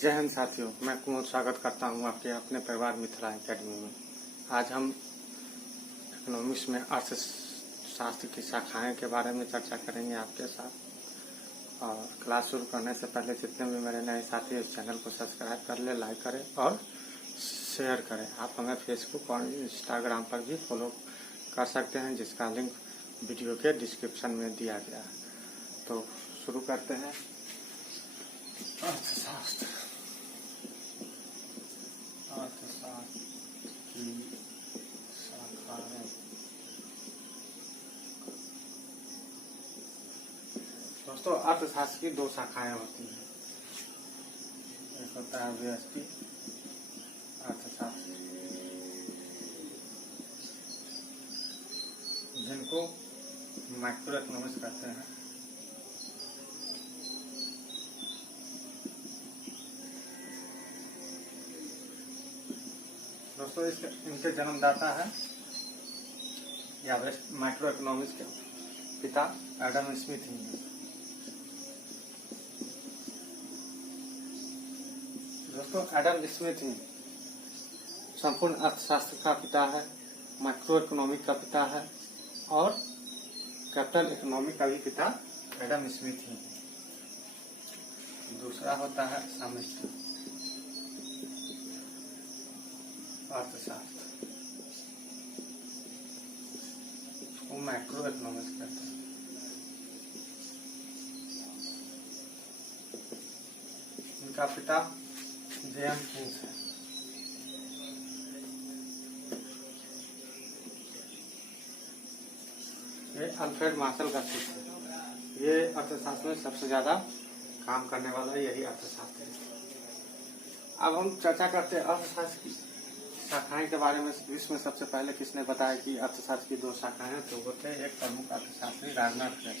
जय हिंद साथियों, मैं कुमार स्वागत करता हूं आपके अपने परिवार मिथिला एकेडमी में। आज हम इकोनॉमिक्स में अर्थशास्त्र की शाखाएं के बारे में चर्चा करेंगे आपके साथ। और क्लास शुरू करने से पहले जितने भी मेरे नए साथी इस चैनल को सब्सक्राइब कर ले, लाइक करें और शेयर करें। आप हमें फेसबुक और इंस्टाग्राम पर भी फॉलो कर सकते हैं, जिसका लिंक वीडियो के डिस्क्रिप्शन में दिया गया है। तो शुरू करते हैं। अर्थशास्त्र की शाखाएं। दोस्तों, अर्थशास्त्र की दो शाखाएं होती हैं। एक होता है व्यष्टि अर्थशास्त्र, जिनको माइक्रो इकोनॉमिक्स कहते हैं। दोस्तों, इनके जन्मदाता है या माइक्रो इकोनॉमिक्स के पिता एडम स्मिथ ही हैं। दोस्तों, एडम स्मिथ ही संपूर्ण अर्थशास्त्र का पिता है, माइक्रो इकोनॉमिक का पिता है और कैपिटल इकोनॉमिक का भी पिता एडम स्मिथ ही है। दूसरा होता है समष्टि अर्थशास्त्र, वो मैक्रो इकोनॉमिक्स कहते हैं। इनका पिता जेम्स हिंस है। ये अल्फ्रेड मार्शल का शिष्य है। ये अर्थशास्त्र में सबसे ज्यादा काम करने वाला यही अर्थशास्त्र है। अब हम चर्चा करते हैं अर्थशास्त्र की शाखाएं के बारे में। विश्व में सबसे पहले किसने बताया कि अर्थशास्त्र की दो शाखाएं हैं? तो वो थे एक प्रमुख अर्थशास्त्री राजनाथ प्रेस।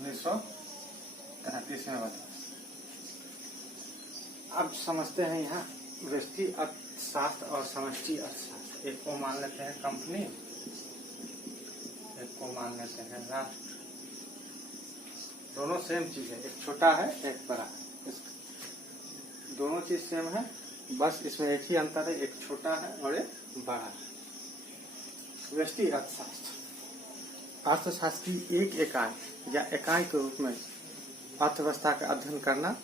उन्नीस सौ 33 में बताया। अब समझते हैं यहाँ व्यष्टि अर्थशास्त्र और समष्टि अर्थशास्त्र। एक को मान लेते हैं कंपनी, एक को मान लेते हैं राष्ट्र। दोनों सेम चीज है, एक छोटा है एक बड़ा है। दोनों चीज सेम है, बस इसमें एक ही अंतर है, एक छोटा है और एक बड़ा है। व्यष्टि अर्थशास्त्र, अर्थशास्त्र की एक इकाई या इकाई के रूप में अर्थव्यवस्था का अध्ययन करना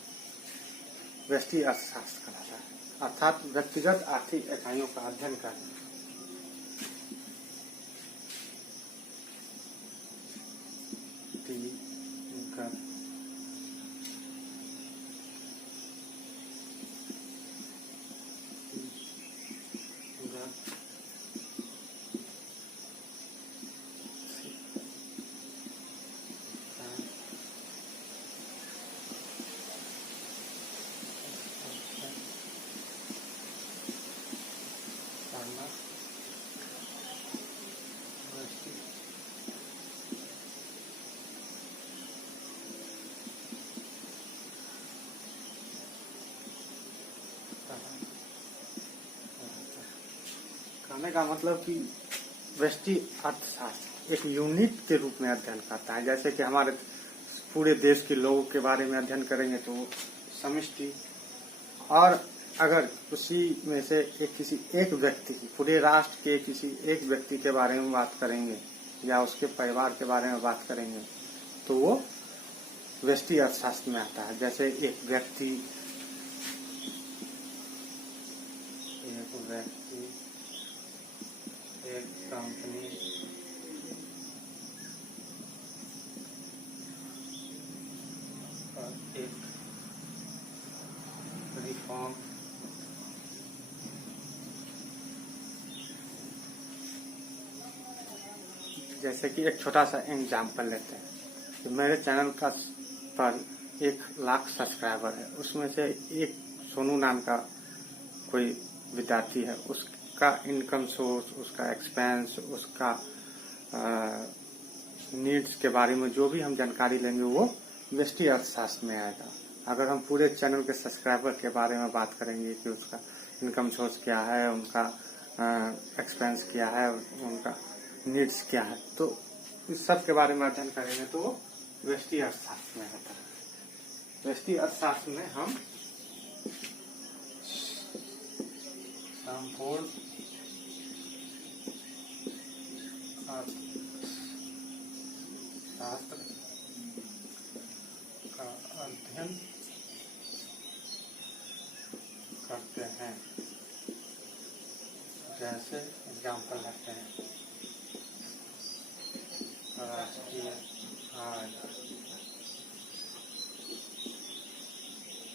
व्यष्टि अर्थशास्त्र कहलाता है। अर्थात व्यक्तिगत आर्थिक इकाइयों का अध्ययन करना। कहने का मतलब कि व्यष्टि अर्थशास्त्र एक यूनिट के रूप में अध्ययन करता है। जैसे कि हमारे पूरे देश के लोगों के बारे में अध्ययन करेंगे तो समष्टि, और अगर उसी में से किसी एक व्यक्ति की, पूरे राष्ट्र के किसी एक व्यक्ति के बारे में बात करेंगे या उसके परिवार के बारे में बात करेंगे तो वो व्यष्टि अर्थशास्त्र में आता है। जैसे एक व्यक्ति, एक कंपनी, और एक रिफॉर्म, जैसे कि एक छोटा सा एग्जाम्पल लेते हैं कि मेरे चैनल का पर 1,00,000 सब्सक्राइबर है। उसमें से एक सोनू नाम का कोई विद्यार्थी है, उसका इनकम सोर्स, उसका एक्सपेंस, उसका नीड्स के बारे में जो भी हम जानकारी लेंगे वो व्यष्टि अर्थशास्त्र में आएगा। अगर हम पूरे चैनल के सब्सक्राइबर के बारे में बात करेंगे कि उसका इनकम सोर्स क्या है, उनका एक्सपेंस क्या है, उनका नीड्स क्या है, तो इस सब के बारे में अध्ययन करेंगे तो वो व्यष्टि अर्थशास्त्र में होता है। व्यष्टि अर्थशास्त्र में हम संपूर्ण अर्थशास्त्र का अध्ययन करते हैं। जैसे एग्जाम्पल लेते हैं, राष्ट्रीय आय,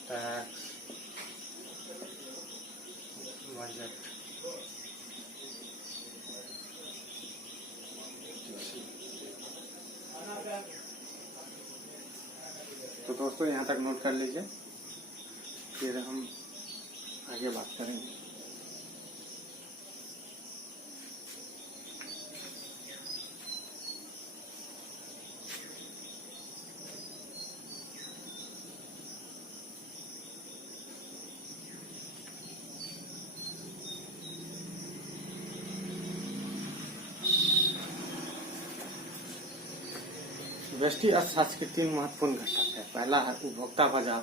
टैक्स, बजट, तो दोस्तों यहाँ तक नोट कर लीजिए, फिर हम आगे बात करेंगे। व्यष्टि अर्थशास्त्र के 3 महत्वपूर्ण घटक है। पहला है उपभोक्ता बाजार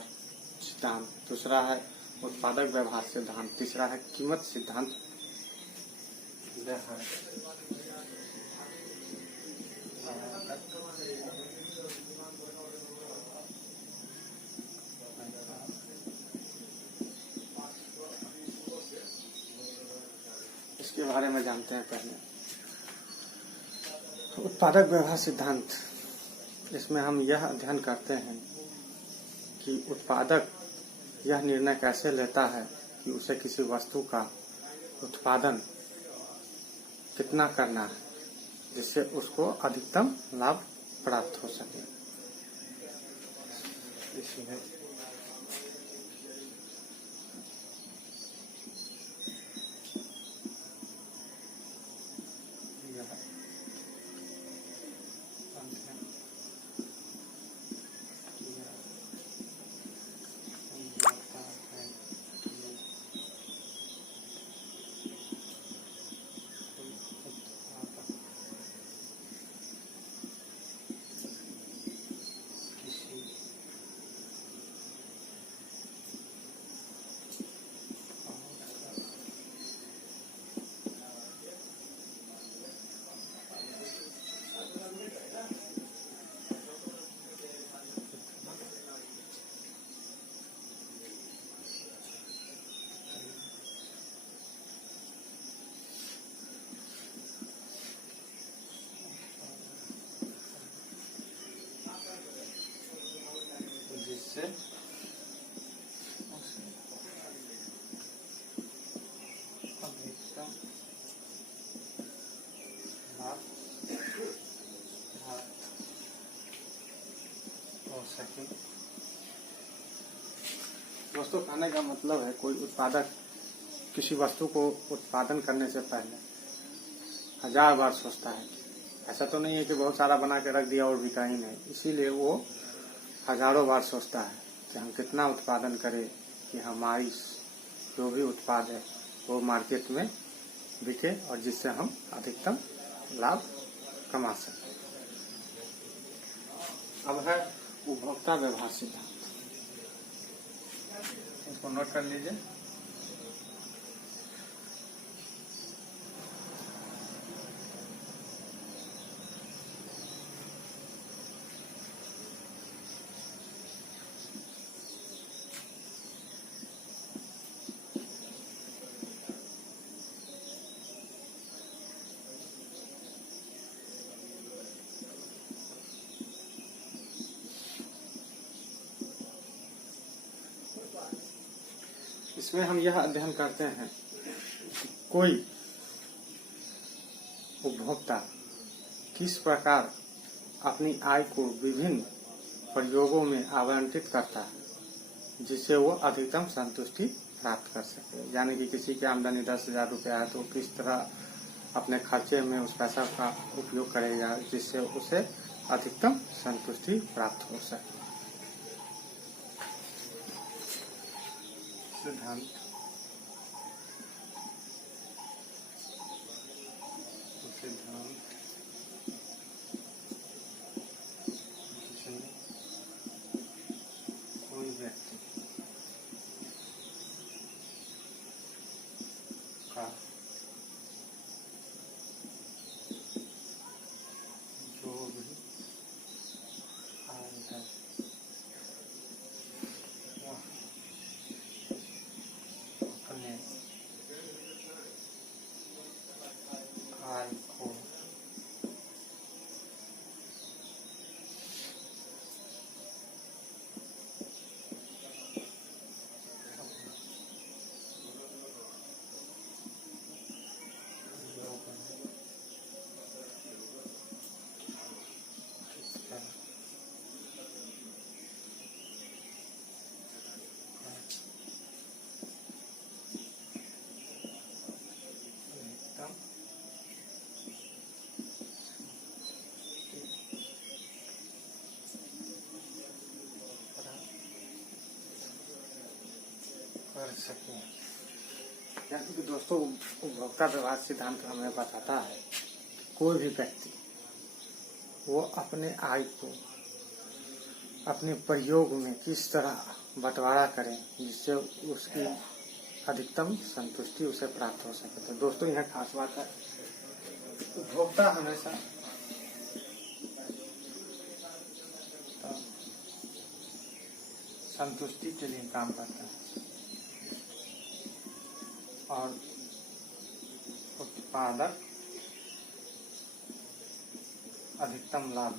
सिद्धांत, दूसरा है उत्पादक व्यवहार सिद्धांत, तीसरा है कीमत सिद्धांत। इसके बारे में जानते हैं। पहले उत्पादक व्यवहार सिद्धांत, इसमें हम यह अध्ययन करते हैं कि उत्पादक यह निर्णय कैसे लेता है कि उसे किसी वस्तु का उत्पादन कितना करना है जिससे उसको अधिकतम लाभ प्राप्त हो सके। इसमें दोस्तों, कहने का मतलब है कोई उत्पादक किसी वस्तु को उत्पादन करने से पहले 1000 बार सोचता है। ऐसा तो नहीं है कि बहुत सारा बना के रख दिया और बिका ही नहीं, इसीलिए वो हजारों बार सोचता है कि हम कितना उत्पादन करें कि हमारी जो भी उत्पाद है वो मार्केट में बिके और जिससे हम अधिकतम लाभ कमा सकें। अब है उपभोक्ता व्यवहार सिद्धांत, इसको नोट कर लीजिए। इसमें हम यह अध्ययन करते हैं कि कोई उपभोक्ता किस प्रकार अपनी आय को विभिन्न प्रयोगों में आवंटित करता है जिससे वो अधिकतम संतुष्टि प्राप्त कर सके। यानी कि किसी की आमदनी 10,000 रुपया है तो किस तरह अपने खर्चे में उस पैसा का उपयोग करेगा जिससे उसे अधिकतम संतुष्टि प्राप्त हो सके। सिद्धांत व्यक्ति का जो भी आय है वह अपने आय को कर सके। यानी कि दोस्तों, उपभोक्ता व्यवहार सिद्धांत हमें बताता है कोई भी व्यक्ति वो अपने आय को अपने प्रयोग में किस तरह बंटवारा करें जिससे उसकी अधिकतम संतुष्टि उसे प्राप्त हो सके। तो दोस्तों, यह खास बात है, उपभोक्ता हमेशा संतुष्टि के लिए काम करता है और उत्पादक अधिकतम लाभ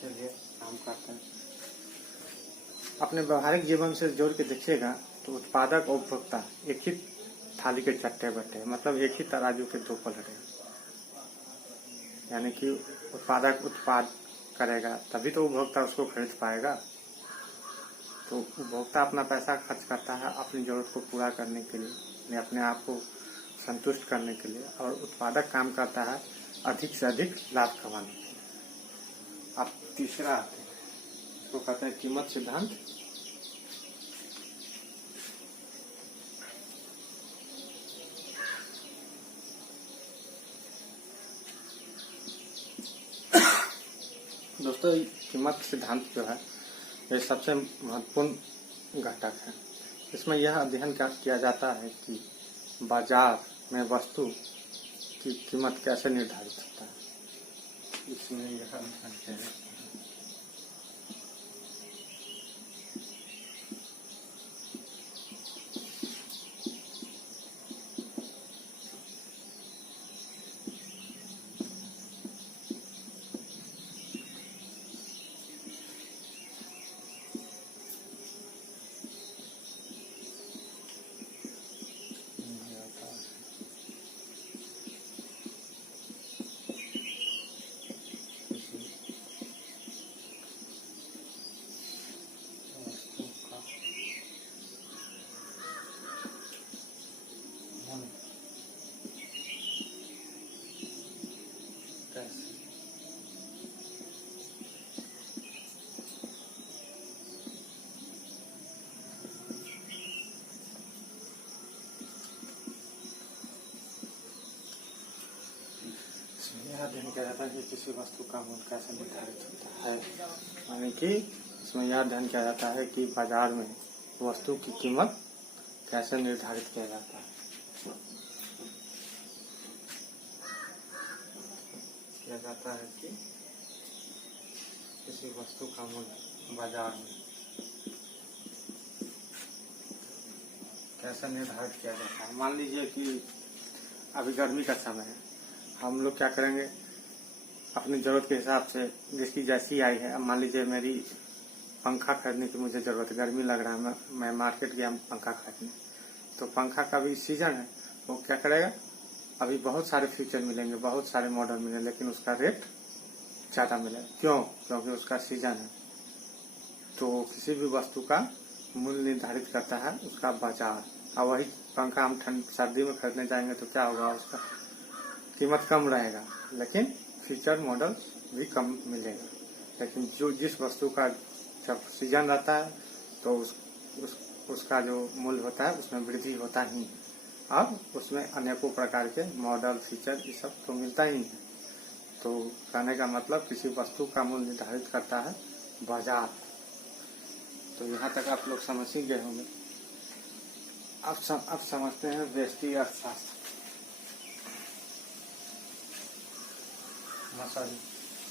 के लिए काम करते हैं। अपने व्यवहारिक जीवन से जोड़ के देखिएगा तो उत्पादक और उपभोक्ता एक ही थाली के चट्टे बट्टे, मतलब एक ही तराजू के दो पलड़े। यानी कि उत्पादक उत्पाद करेगा तभी तो उपभोक्ता उसको खरीद पाएगा। तो उपभोक्ता अपना पैसा खर्च करता है अपनी जरूरत को पूरा करने के लिए, अपने आप को संतुष्ट करने के लिए, और उत्पादक काम करता है अधिक से अधिक लाभ कमाने के लिए। अब तीसरा आते हैं, इसको कहते हैं कीमत सिद्धांत। दोस्तों, कीमत सिद्धांत जो है ये सबसे महत्वपूर्ण घटक है। इसमें यह अध्ययन किया जाता है कि बाजार में वस्तु की कीमत कैसे निर्धारित होता है। इसमें यह अध्ययन किया जाता है। अध्ययन किया जाता है कि किसी वस्तु का मूल्य कैसे निर्धारित होता है। यानी कि इसमें यह अध्ययन किया जाता है कि बाजार में वस्तु की कीमत कैसे निर्धारित किया जाता है। किया जाता है कि किसी वस्तु का मूल्य बाजार में कैसे निर्धारित किया जाता है। मान लीजिए कि अभी गर्मी का समय है, हम लोग क्या करेंगे, अपनी ज़रूरत के हिसाब से जिसकी जैसी आई है। अब मान लीजिए मेरी पंखा खरीदने की मुझे ज़रूरत है, गर्मी लग रहा है, मैं मार्केट गया पंखा खरीदने, तो पंखा का भी सीजन है, वो क्या करेगा, अभी बहुत सारे फीचर मिलेंगे, बहुत सारे मॉडल मिलेंगे, लेकिन उसका रेट ज़्यादा मिलेगा। क्यों? क्योंकि उसका सीजन है। तो किसी भी वस्तु का मूल्य निर्धारित करता है उसका बाजार। और वही पंखा हम सर्दी में खरीदने जाएंगे तो क्या होगा, उसका कीमत कम रहेगा लेकिन फीचर मॉडल भी कम मिलेगा। लेकिन जिस वस्तु का जब सीजन रहता है तो उसका जो मूल्य होता है उसमें वृद्धि होता ही है। अब उसमें अनेकों प्रकार के मॉडल फीचर ये सब तो मिलता ही है। तो कहने का मतलब किसी वस्तु का मूल्य निर्धारित करता है बाजार। तो यहाँ तक आप लोग समझ ही गए होंगे। अब समझते हैं व्यष्टि अर्थशास्त्र।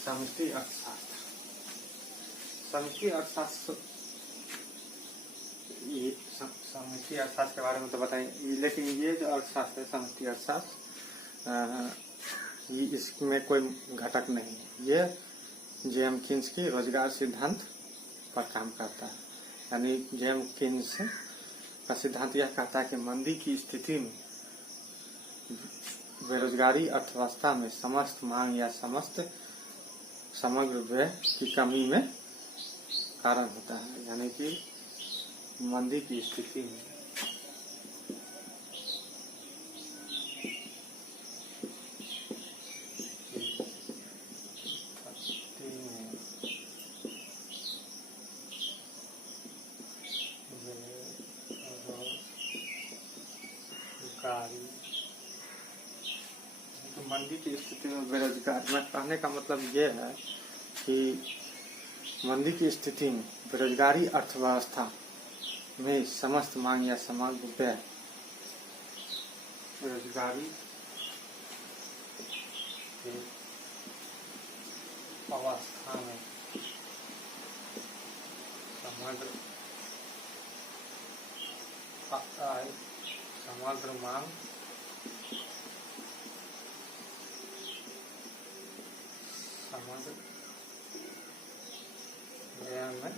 समष्टि अर्थशास्त्र। समष्टि अर्थशास्त्र, ये समष्टि अर्थशास्त्र के बारे में तो बताएंगे, लेकिन ये जो अर्थशास्त्र है समष्टि अर्थशास्त्र, ये इसमें कोई घटक नहीं है। ये जेएम कीन्स की रोजगार सिद्धांत पर काम करता है। यानी जेएम कीन्स का सिद्धांत यह कहता है कि मंदी की स्थिति में बेरोजगारी अर्थव्यवस्था में समस्त मांग या समग्र व्यय की कमी में कारण होता है। यानी कि मंदी की स्थिति में मंदी की स्थिति में बेरोजगार, मैं कहने का मतलब ये है कि मंदी की स्थिति में बेरोजगारी अर्थव्यवस्था में समस्त मांग या समग्र व्यय, बेरोजगारी की अवस्था में समग्र आय, समग्र मांग, समग्र व्यय में,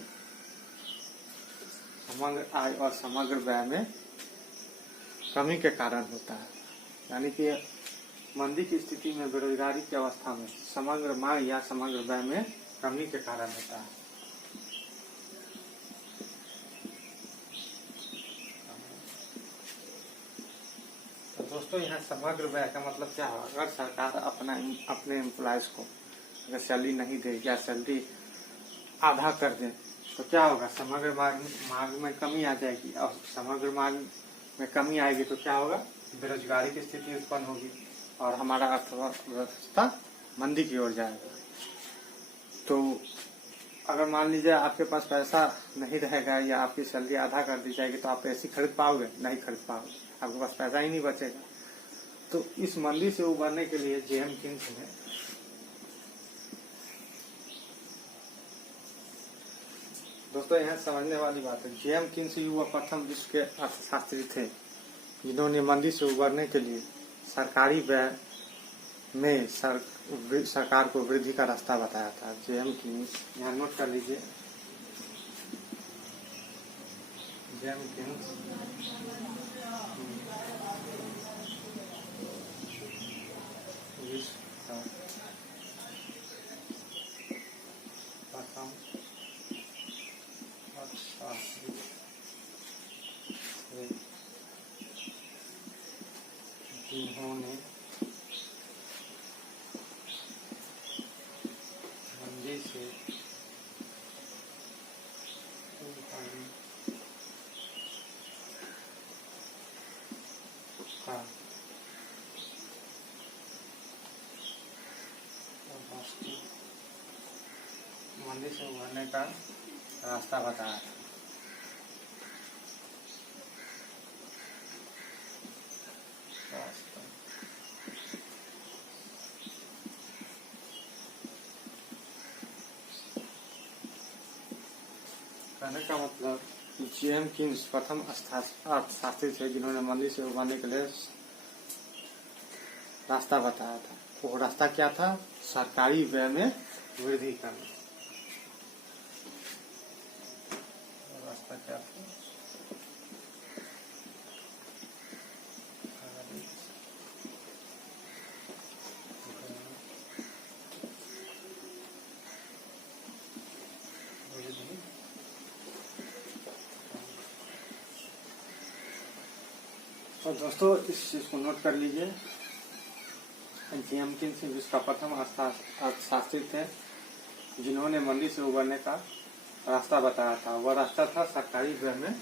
समग्र आय और समग्र व्यय में कमी के कारण होता है। यानी कि मंदी की स्थिति में बेरोजगारी की अवस्था में समग्र मांग या समग्र व्यय में कमी के कारण होता है। तो दोस्तों, यहाँ समग्र व्यय का मतलब क्या है? अगर सरकार अपने एम्प्लॉयज को अगर सैलरी नहीं दे या सैलरी आधा कर दे तो क्या होगा? समग्र मांग में कमी आ जाएगी, और समग्र मांग में कमी आएगी तो क्या होगा? बेरोजगारी की स्थिति उत्पन्न होगी और हमारा अर्थव्यवस्था मंदी की ओर जाएगा। तो अगर मान लीजिए आपके पास पैसा नहीं रहेगा या आपकी सैलरी आधा कर दी जाएगी तो आप एसी खरीद पाओगे? नहीं खरीद पाओगे, आपके पास पैसा ही नहीं बचेगा। तो इस मंदी से उबरने के लिए जेएम कीन्स ने दोस्तों, यहाँ समझने वाली बात है, जेएम कीन्स वो प्रथम विश्व के अर्थशास्त्री थे जिन्होंने मंदी से उबरने के लिए सरकारी व्यय में सरकार को वृद्धि का रास्ता बताया था। जेएम कीन्स, यहाँ नोट कर लीजिए, जेएम कीन्स विश्व का प्रथम अर्थशास्त्री जिन्होंने मंदी से मंदी से उभरने का रास्ता बताया था। कहने का मतलब जेएम कीन्स प्रथम अर्थशास्त्री थे जिन्होंने मंदी से उबरने के लिए रास्ता बताया था। वो रास्ता क्या था? सरकारी व्यय में वृद्धि करना। रास्ता क्या था? तो दोस्तों, इस चीज को नोट कर लीजिए, जेएम कीन्स विश्व का प्रथम अर्थशास्त्री थे जिन्होंने मंदी से उबरने का रास्ता बताया था। वह रास्ता था सरकारी व्यय में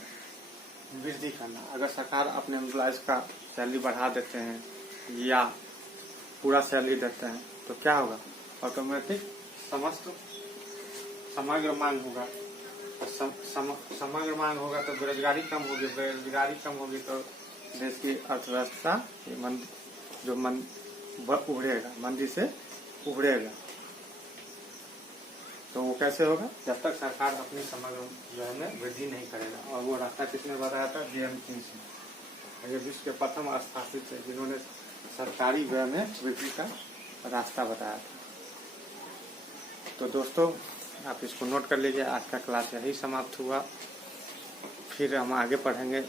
वृद्धि करना। अगर सरकार अपने एम्प्लॉयज का सैलरी बढ़ा देते हैं या पूरा सैलरी देते हैं तो क्या होगा? ऑटोमेटिक समस्त समग्र मांग होगा। समग्र मांग होगा तो बेरोजगारी कम होगी, बेरोजगारी कम होगी तो देश की अर्थव्यवस्था उभरेगा, मंदी से उभरेगा। तो वो कैसे होगा? जब तक सरकार अपनी समग्र व्यय में वृद्धि नहीं करेगा। और वो रास्ता किसने बताया था? जेएम किन्स, ये विश्व के प्रथम अर्थशास्त्री थे जिन्होंने सरकारी व्यय में वृद्धि का रास्ता बताया था। तो दोस्तों आप इसको नोट कर लीजिए। आज का क्लास यही समाप्त हुआ। फिर हम आगे पढ़ेंगे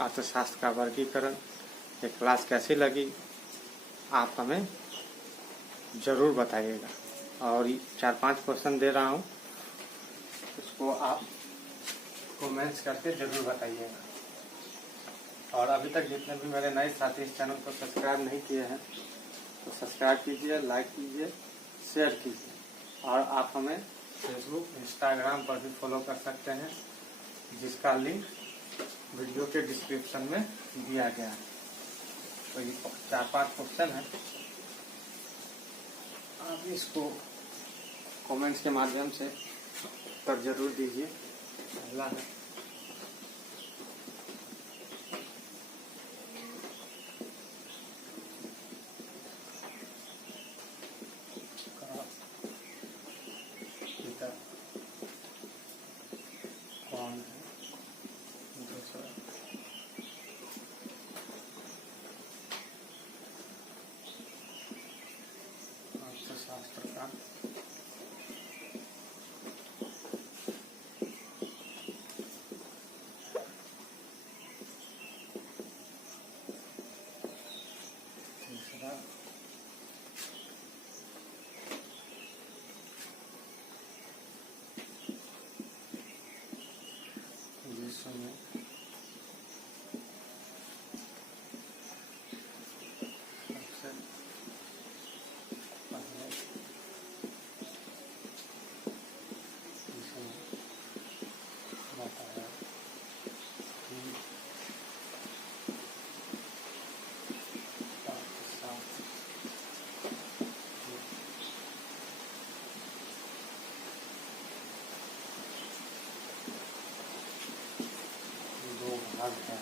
अर्थशास्त्र का वर्गीकरण। ये क्लास कैसी लगी आप हमें ज़रूर बताइएगा। और 4-5 क्वेश्चन दे रहा हूँ, उसको आप कमेंट्स करके ज़रूर बताइएगा। और अभी तक जितने भी मेरे नए साथी इस चैनल को सब्सक्राइब नहीं किए हैं तो सब्सक्राइब कीजिए, लाइक कीजिए, शेयर कीजिए। और आप हमें फेसबुक, इंस्टाग्राम पर भी फॉलो कर सकते हैं, जिसका लिंक वीडियो के डिस्क्रिप्शन में दिया गया है। तो ये 4-5 क्वेश्चन है, आप इसको कमेंट्स के माध्यम से उत्तर जरूर दीजिए। पहला है कौन है? दूसरा अर्थशास्त्र का तीसरा विश्व में सबसे पहले इसमें बताया कि अर्थशास्त्र दो भाग है।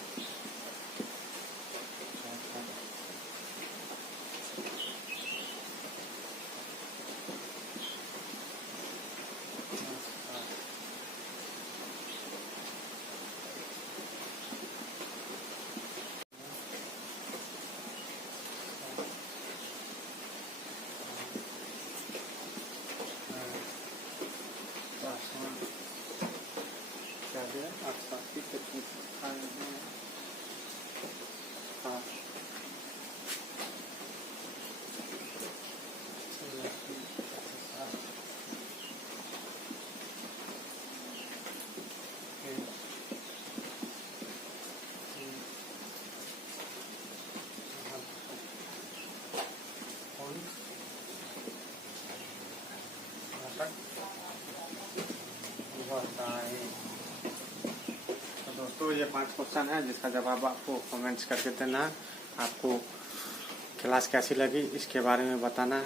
क्या दिया? अर्थशास्त्री के तो दोस्तों ये 5 क्वेश्चन है जिसका जवाब आपको कमेंट्स करके देना है। आपको क्लास कैसी लगी इसके बारे में बताना है।